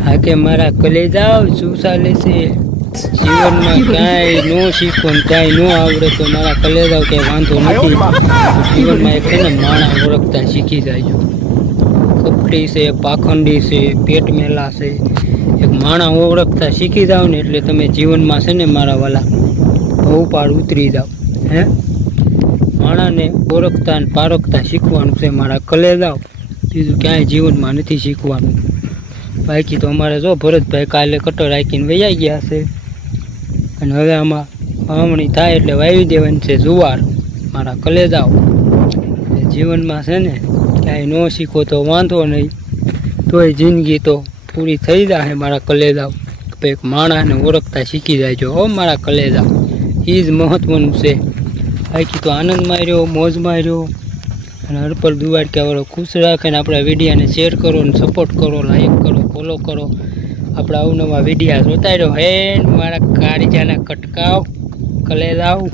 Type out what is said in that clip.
હા કે મારા કલેજાઓ શું ચાલે છે જીવનમાં ક્યાંય નો શીખો ને ક્યાંય નો આવડે તો મારા કલેજાઓ કે વાંધો નથી જીવનમાં એક છે ને માણા ઓળખતા શીખી જાય કપટી છે પાખંડી છે પેટ મેલા છે એક માણા ઓળખતા શીખી જાવ ને એટલે તમે જીવનમાં છે ને મારા વાલા બહુ પાર ઉતરી જાવ હે માણાને ઓળખતા ને પારખતા શીખવાનું છે મારા કલેજાઓ બીજું ક્યાંય જીવનમાં નથી શીખવાનું બાકી તો અમારે જો ભરતભાઈ કાલે કટર રાખીને વૈયા ગયા છે અને હવે આમાં વાવણી થાય એટલે વાવી દેવાની છે જુવાર મારા કલેજાઓ જીવનમાં છે ને ક્યાંય ન શીખો તો વાંધો નહીં તોય જિંદગી તો પૂરી થઈ જાય મારા કલેજાઓ એક માણસને ઓળખતા શીખી જાય હો મારા કલેજાઓ એ જ મહત્વનું છે બાકી તો આનંદમાં રહ્યો મોજમાં રહ્યો અને હરપલ દુવાડકાવાળો ખુશ રાખે ને આપણા વિડીયાને શેર કરો ને સપોર્ટ કરો લાઈક કરો ફોલો કરો આપણા અવનવા વિડીયા જોતા રહ્યો હે મારા કાળજાના કટકાવ કલેજાઓ